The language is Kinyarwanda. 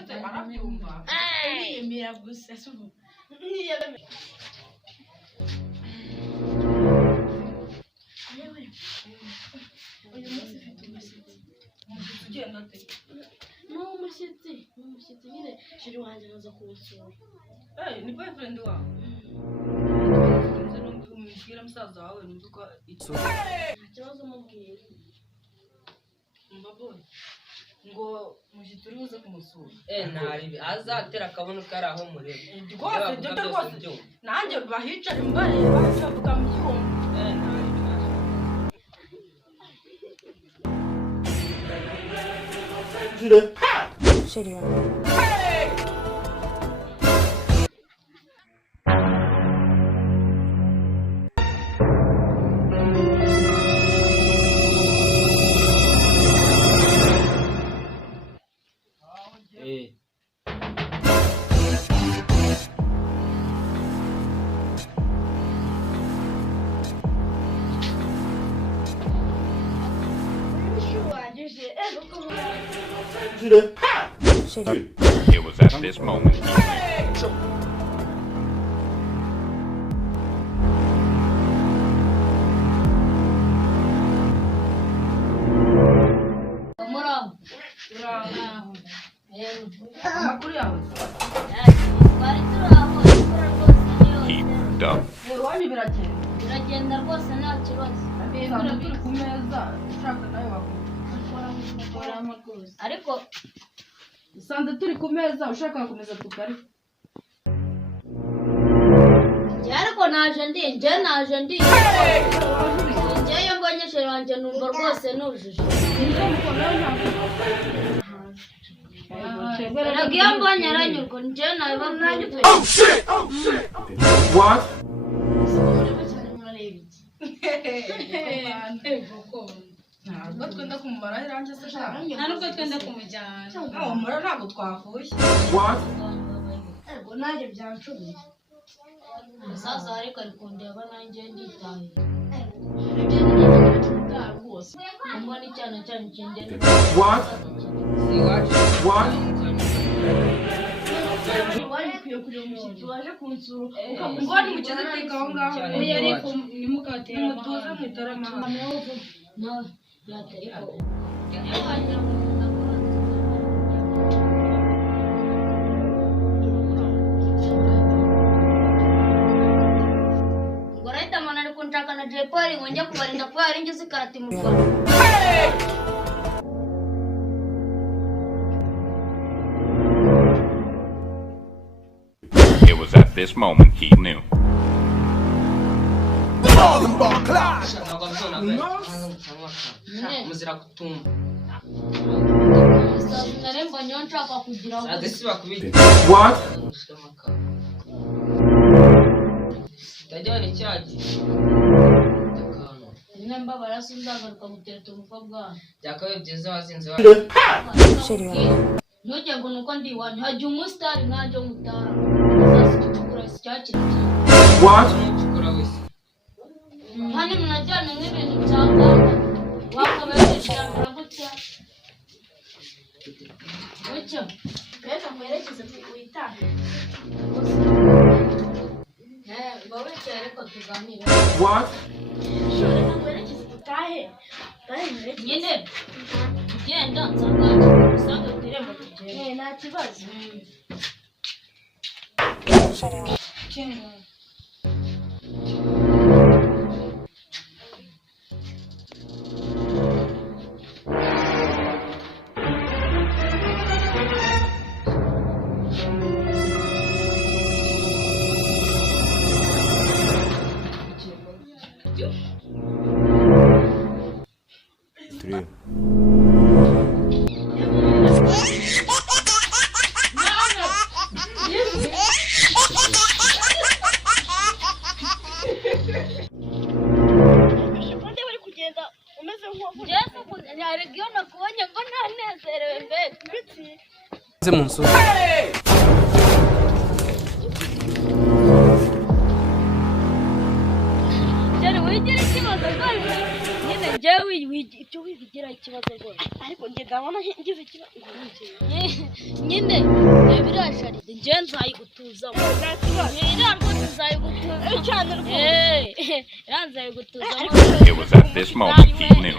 uretse arabyumva yiyemera gusa subu yewe uyu munsi ufite umushyitsi ugenda ate n'umushyitsi nyine shiri wanjye aza kunsura ni boyfriend wawe umbwira musaza wawe numva ko nta kibazo umubwira umva boy ngo umushyitsi uri buze kumusura ntaribi azatera akabuno kari aho mureba rwose ibyo rwose nanjye bahicare mbareba bavuga mu cyumba Chérie. It was at this moment he knew. amakuru yawe Heaped up. iwanyu biragenda biragenda rwose nta kibazo turi ku meza ushaka nawe wakoramo rwose ariko usanze turi ku meza ushaka gukomeza tukari ariko naje ndi njyewe mbonye sheri wanjye numva rwose nujuje ntabwo iyo mbonye aranyurwa njyewe nabibona What? ntabwo twenda kumumaraho irangi se shaka nta nubwo twenda kumujyana umura ntabwo twavuye What? ego nanjye byancuruye umusaza ariko ari kundeba nanjye nditaye mbona icyana cyanyu kindende What? What? warikwiye kureba umushyitsi waje kunsura ngo nimukize teka aho ngaho oya ariko nimukatera nimutuze mwitare amahane no yatariko ngo reta mana ari kunshaka na Jay Polly ngo njye kubarinda ko yaringize ikarati mu Rwanda It was at this moment he knew. muzira kutumva naremba nyo nshaka kugira ngo agasi bakubita What? ndajya ni cyagiye nimba barasinzagaruka gutereta umukobwa byakabaye byiza wazinze ntujye ngo nuko ndi iwanyu hajya umusitari nkanjye mutara azasitukura icyakira What? wacukura wese hano munajyana n'ibintu cyangwa wakabaye wishyura gutya gutya reka nkwerekeze witahe ngo wicaye ariko tuganire What? reka nkwerekeze utahe nyine ugenda nsanga usanga utirembo tugenda nta kibazo Three. Mu nzu wigira ikibazo rwose nyine njyewe ibyo wibigira ikibazo rwose ariko njye ndabona ngize ikibazo nyine je nzayigutuzamo iriya rwose nzayigutuzamo yanzayigutuzamo It was at this moment he knew.